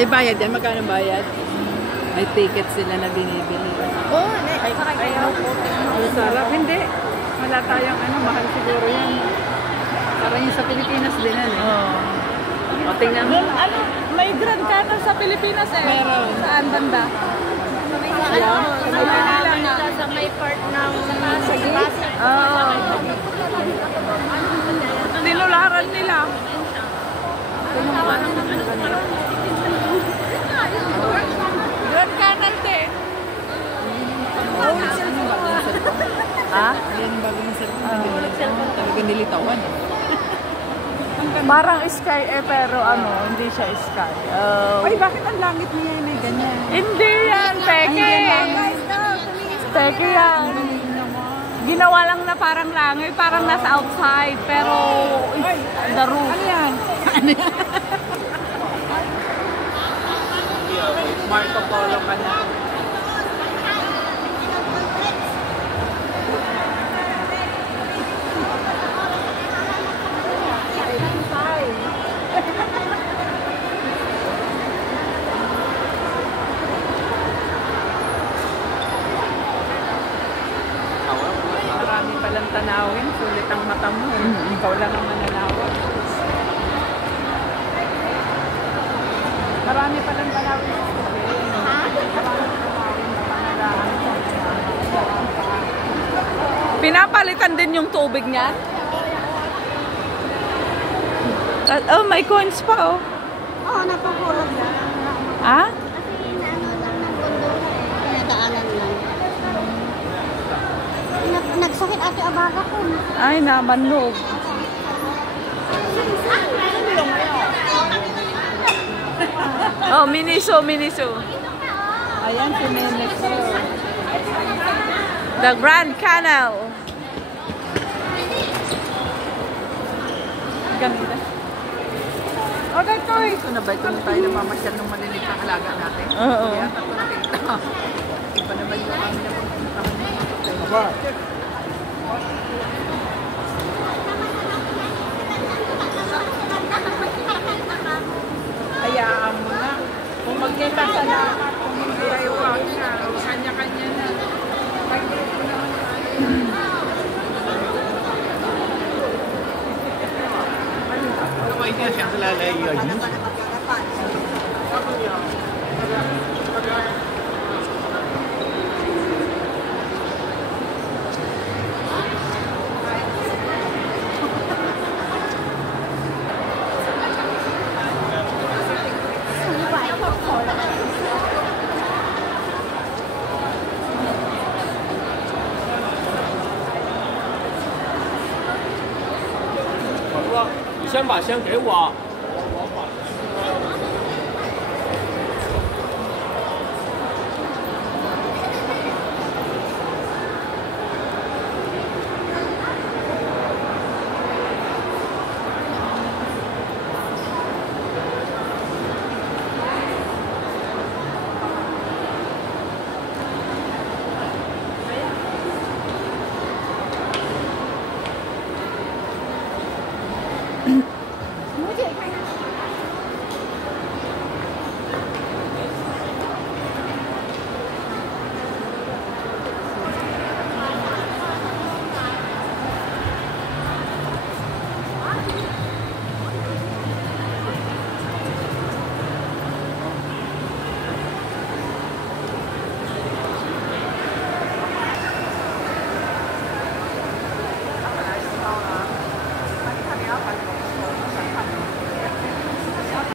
May bayad yan? Magkano bayad? May ticket sila na binibili. Oo, ay, Ang sarap. Hindi. Wala tayong ano, mahal siguro yan. Parang yung sa Pilipinas din yan eh. O, tingnan mo. Ano, may Grand Canal sa Pilipinas eh. Meron. Saan banda? Sa may part ng Pasig. Tinularan nila. Grand Canal te. Ha? Yan yung bagong cellphone. Talagang nilitawan eh. Parang sky eh, pero ano, hindi siya sky. Ay, bakit ang langit niya may ganyan? Hindi yan, peke. Peke yan. Ginawa lang na parang langit, parang nasa outside, pero the roof. Ano yan? Ano yan? Marco Polo ka na. Marami palang tanawin, sulit ang mata mo. Ikaw lang ang mananawin. Marami palang tanawin. Pinapalitan din yung tubig niyan? Oh, may coins pa oh. Oo, napapulog na. Ah? Kasi ano lang ng bundok eh, pinadaanan lang. Nagsakit ate abaga ko. Ay, namanlog. Oh, Miniso. Ayan, si Nenek. The Grand Canal. Ganda. Okay, Toy. Ito na ba? Ito na tayo namamasyal ng malinig na alaga natin. Oo. Kaya tato nakita. Iba naman yung kami na pagpuntahan. Hayaan mo na. Kung magkita sa lahat, kung hindi ay wag siya, kanya-kanya na. Pag-grupo naman tayo. 我一定想起来一个银钱。我说你先把钱给我。